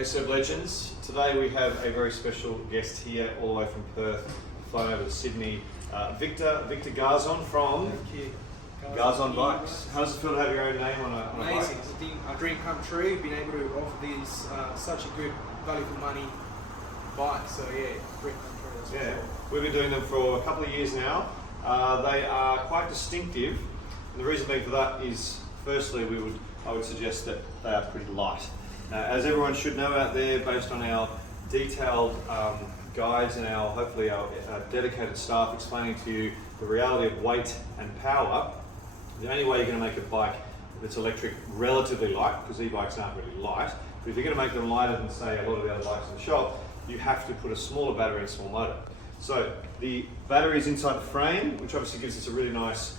Hey Surf Legends, today we have a very special guest here all the way from Perth, flown over to Sydney, Victor Garzon from Garzon Bikes. How does it feel to have your own name on a bike? Amazing, it's a dream come true, being able to offer these such a good value for money bike, so yeah, dream come true. That's Yeah, sure. we've been doing them for a couple of years now. They are quite distinctive, and the reason being for that is, firstly, I would suggest that they are pretty light. As everyone should know out there, based on our detailed guides and hopefully our dedicated staff explaining to you the reality of weight and power, the only way you're going to make a bike that's electric relatively light, because e-bikes aren't really light, but if you're going to make them lighter than, say, a lot of the other bikes in the shop, you have to put a smaller battery and a small motor. So the battery is inside the frame, which obviously gives us a really nice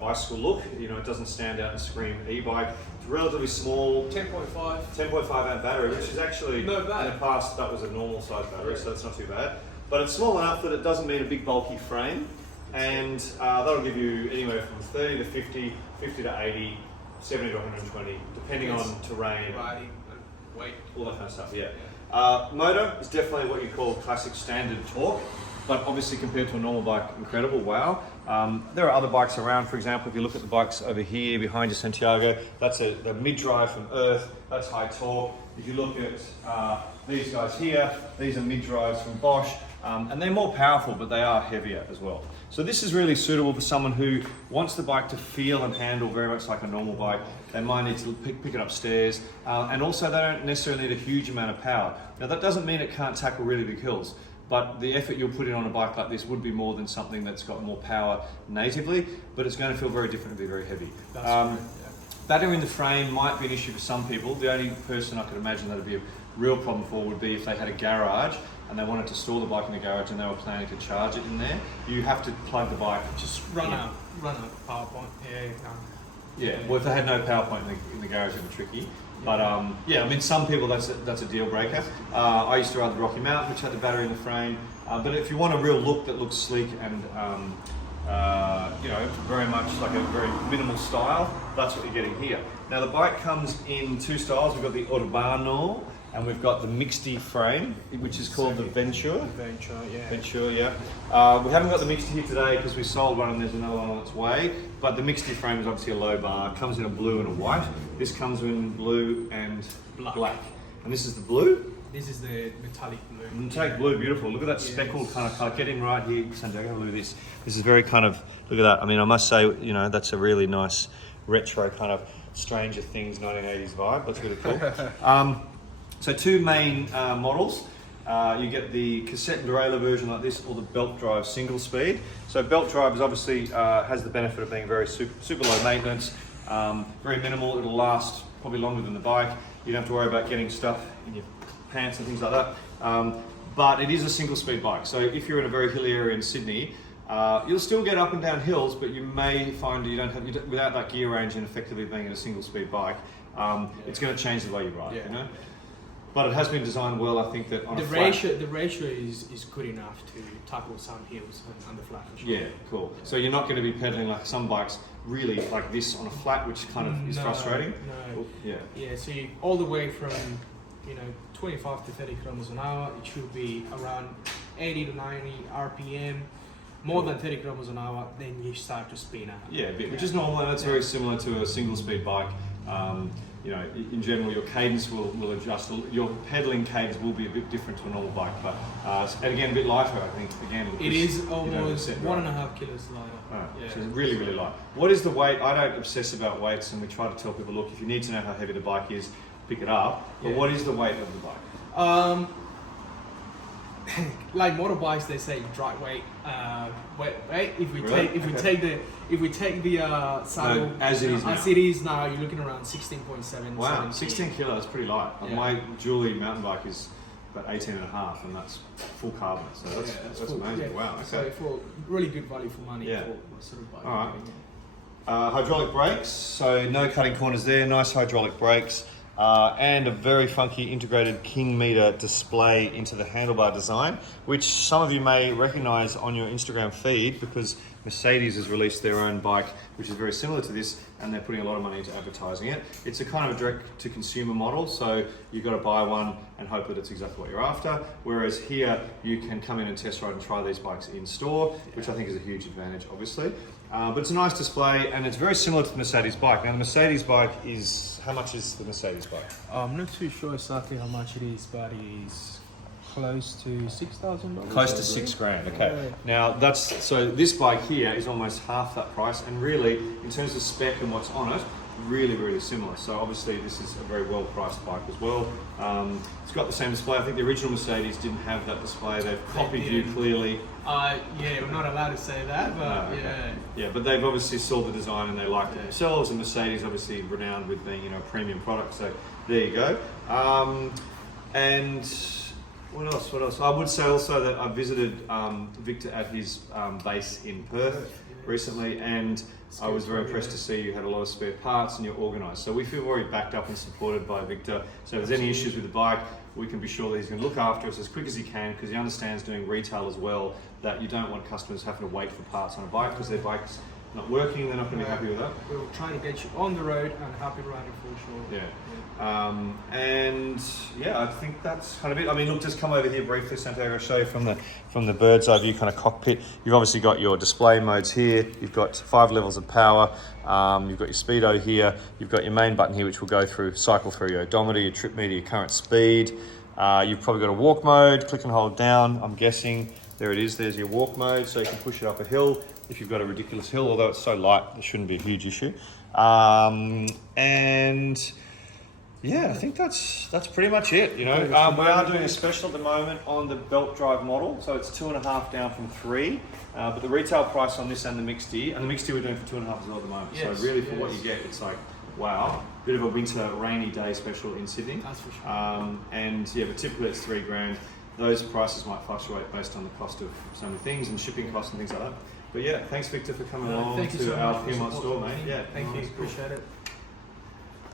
bicycle look. You know, it doesn't stand out and scream e-bike. It's relatively small. 10.5 amp battery, which is actually, not bad. in the past, that was a normal size battery, so that's not too bad. But it's small enough that it doesn't need a big bulky frame, and that'll give you anywhere from 30 to 50, 50 to 80, 70 to 120, depending on terrain, Riding, weight. all that kind of stuff, yeah. Motor is definitely what you call classic standard torque, but obviously compared to a normal bike, incredible, wow. There are other bikes around. For example, if you look at the bikes over here behind you, Santiago, that's the mid-drive from Earth, that's high torque. If you look at these guys here, these are mid-drives from Bosch, and they're more powerful, but they are heavier as well. So this is really suitable for someone who wants the bike to feel and handle very much like a normal bike. They might need to pick it upstairs, and also they don't necessarily need a huge amount of power. Now that doesn't mean it can't tackle really big hills, but the effort you'll put in on a bike like this would be more than something that's got more power natively, but it's going to feel very different and be very heavy. That's right, yeah. Battery in the frame might be an issue for some people. The only person I could imagine that would be a real problem for would be if they had a garage and they wanted to store the bike in the garage and they were planning to charge it in there. You have to plug the bike. Just run a PowerPoint. Yeah, well, if they had no power point in the garage, it'd be tricky. But yeah, I mean, some people that's a deal breaker. I used to ride the Rocky Mountain, which had the battery in the frame. But if you want a real look that looks sleek and you know, very much like a very minimal style, that's what you're getting here. Now the bike comes in two styles. We've got the Urbano and we've got the mixtie frame, which is called the Venture. Venture, yeah. We haven't got the mixtie here today because we sold one and there's another one on its way. But the mixtie frame is obviously a low bar. It comes in a blue and a white. This comes in blue and black. And this is the blue. This is the metallic blue. Metallic blue, beautiful. Look at that speckled kind of colour. Get in right here, Santiago. Look at this. This is very kind of, look at that. I mean, I must say, you know, that's a really nice retro kind of Stranger Things 1980s vibe. That's really cool. So two main models. You get the cassette and derailleur version like this, or the belt drive single speed. So belt drive is obviously has the benefit of being very super low maintenance, very minimal. It'll last probably longer than the bike. You don't have to worry about getting stuff in your pants and things like that. But it is a single speed bike. So if you're in a very hilly area in Sydney, you'll still get up and down hills, but you may find without that gear range and effectively being in a single speed bike, it's going to change the way you ride. You know. But it has been designed well, I think, that on the a flat... The ratio is good enough to tackle some hills on the flat. For sure. Yeah, cool. So you're not going to be pedaling like some bikes, really like this on a flat, which kind of is frustrating. No. Yeah. So you, all the way from 25 to 30 kilometers an hour, it should be around 80 to 90 RPM. More than 30 kilometers an hour, then you start to spin out. Yeah, a bit, which is normal, and that's very similar to a single speed bike. You know, in general, your cadence will adjust. Your pedaling cadence will be a bit different to a normal bike, but and again, a bit lighter, I think. Again, it is almost 1.5 kilos lighter. Right. Yeah. So it's really, really light. What is the weight? I don't obsess about weights, and we try to tell people, look, if you need to know how heavy the bike is, pick it up. But what is the weight of the bike? Like motorbikes, they say dry weight, wet weight. If we take the saddle as it is now, you're looking around 16.7. Wow, 16 kilos, that's pretty light. Yeah. My Julie mountain bike is about 18 and a half, and that's full carbon. So that's full, amazing. Yeah. Wow. Okay. So for really good value for money Yeah. for what sort of bike. All right. Hydraulic brakes, so no cutting corners there. Nice hydraulic brakes. And a very funky integrated king meter display into the handlebar design, which some of you may recognize on your Instagram feed because Mercedes has released their own bike, which is very similar to this, and they're putting a lot of money into advertising it. It's a kind of a direct-to-consumer model, so you've got to buy one and hope that it's exactly what you're after. Whereas here, you can come in and test ride and try these bikes in store, which I think is a huge advantage, obviously. But it's a nice display, and it's very similar to the Mercedes bike. Now, the Mercedes bike is, how much is the Mercedes bike? I'm not too sure exactly how much it is, but it is close to $6,000. Close to $6,000. Okay. Now so this bike here is almost half that price, and really, in terms of spec and what's on it, really similar. So obviously, this is a very well-priced bike as well. It's got the same display. I think the original Mercedes didn't have that display. They've copied you clearly. Yeah, we're not allowed to say that, but no, okay. Yeah, but they've obviously saw the design and they liked it themselves. And Mercedes, obviously renowned with being a premium product. So there you go. And what else? I would say also that I visited Victor at his base in Perth recently, and I was very impressed to see you had a lot of spare parts and you're organised. So we feel very backed up and supported by Victor. So if there's any issues with the bike, we can be sure that he's going to look after us as quick as he can, because he understands doing retail as well, that you don't want customers having to wait for parts on a bike because their bike's not working, they're not going to be happy with that. We'll try to get you on the road and happy riding for sure. And yeah, I think that's kind of it. I mean, look, just come over here briefly, Santiago. I'll show you from the bird's eye view kind of cockpit. You've obviously got your display modes here. You've got 5 levels of power. You've got your speedo here. You've got your main button here, which will go cycle through your odometer, your trip meter, your current speed. You've probably got a walk mode. Click and hold down, I'm guessing. There it is. There's your walk mode, so you can push it up a hill if you've got a ridiculous hill, although it's so light, it shouldn't be a huge issue. And yeah, I think that's pretty much it. You know, we are doing a special at the moment on the belt drive model, so it's 2.5 down from 3. But the retail price on this and the mixtie we're doing for 2.5 as well at the moment. Yes, so really, for what you get, it's like wow, bit of a winter rainy day special in Sydney. That's for sure. And yeah, but typically it's $3,000. Those prices might fluctuate based on the cost of so many things and shipping costs and things like that. But yeah, thanks Victor for coming along thank you to so our much for Piedmont store, supporting mate. me. Yeah, thank you, cool. appreciate it.